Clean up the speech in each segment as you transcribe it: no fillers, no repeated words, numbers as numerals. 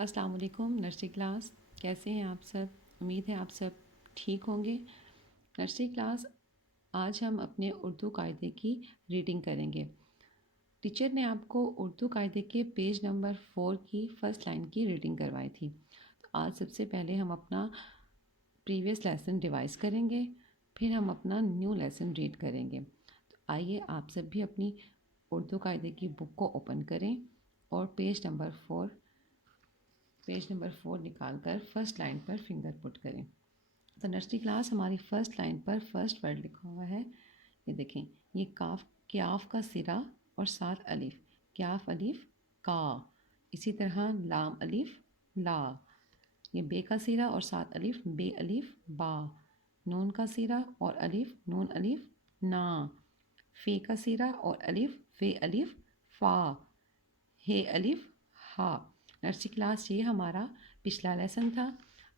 السلام علیکم nursery class, کیسے ہیں آپ سب؟ امید ہے آپ سب ٹھیک ہوں گے۔ نرسری کلاس، آج ہم اپنے اردو قاعدے کی ریڈنگ کریں گے۔ ٹیچر نے آپ کو اردو قاعدے کے پیج نمبر 4 کی فرسٹ لائن کی ریڈنگ کروائی تھی۔ تو آج سب سے پہلے ہم اپنا پریویس لیسن ریوائز کریں گے، پھر ہم اپنا نیو لیسن ریڈ کریں گے۔ تو آئیے آپ سب بھی اپنی اردو قاعدے کی بک کو اوپن کریں اور پیج نمبر 4 نکال کر فرسٹ لائن پر فنگر پٹ کریں۔ تو نرسری کلاس، ہماری فرسٹ لائن پر فرسٹ ورڈ لکھا ہوا ہے، یہ دیکھیں، یہ کیاف کا سرا اور ساتھ الف، کیاف الف کا۔ اسی طرح لام الف لا، یہ بے کا سرا اور ساتھ الف، بے الف با۔ نون کا سرا اور الف، نون الف نا۔ فے کا سرا اور الف، فے الف فا۔ ہے الف ہا۔ نرسری کلاس، یہ ہمارا پچھلا لیسن تھا۔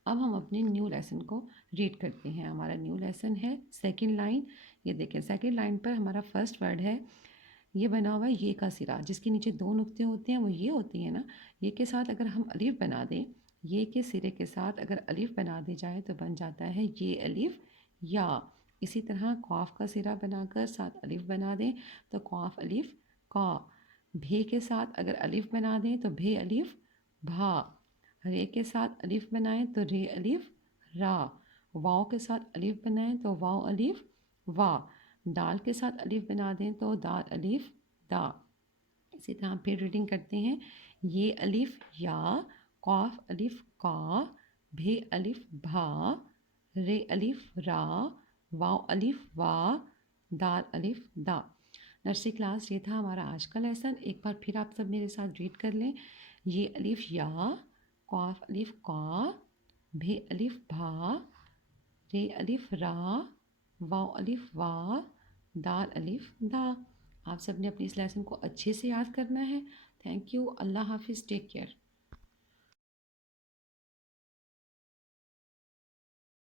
اب ہم اپنے نیو لیسن کو ریڈ کرتے ہیں۔ ہمارا نیو لیسن ہے سیکنڈ لائن۔ یہ دیکھیں، سیکنڈ لائن پر ہمارا فرسٹ ورڈ ہے، یہ بنا ہوا ہے یہ کا سرا، جس کے نیچے دو نقطے ہوتے ہیں، وہ یہ ہوتی ہیں نا، یہ کے ساتھ اگر ہم الف بنا دیں، یہ کے سرے کے ساتھ اگر الف بنا دی جائے تو بن جاتا ہے یہ الف یا۔ اسی طرح قاف کا سرا بنا کر ساتھ الف بنا دیں تو قاف الف کا۔ بھے کے ساتھ اگر الف بنا دیں تو بھے الف بھا۔ رے کے ساتھ الف بنائیں تو رے الف را۔ واؤ کے ساتھ الف بنائیں تو واؤ الف وا۔ دال کے ساتھ الف بنا دیں تو دال الف دا۔ اسی طرح پھر ریڈنگ کرتے ہیں، یہ الف یا، قاف الف کا، بھے الف بھا، رے الف را، واؤ الف وا، دال الف دا۔ نرسری کلاس، یہ تھا ہمارا آج کا لیسن۔ ایک بار پھر آپ سب میرے ساتھ ریڈ کر لیں۔ یہ الف یا، قاف الف کا، بھے الف بھا، رے الف را، واؤ الف وا، دال الف دا۔ آپ سب نے اپنی اس لیسن کو اچھے سے یاد کرنا ہے۔ تھینک یو، اللہ حافظ، ٹیک کیئر۔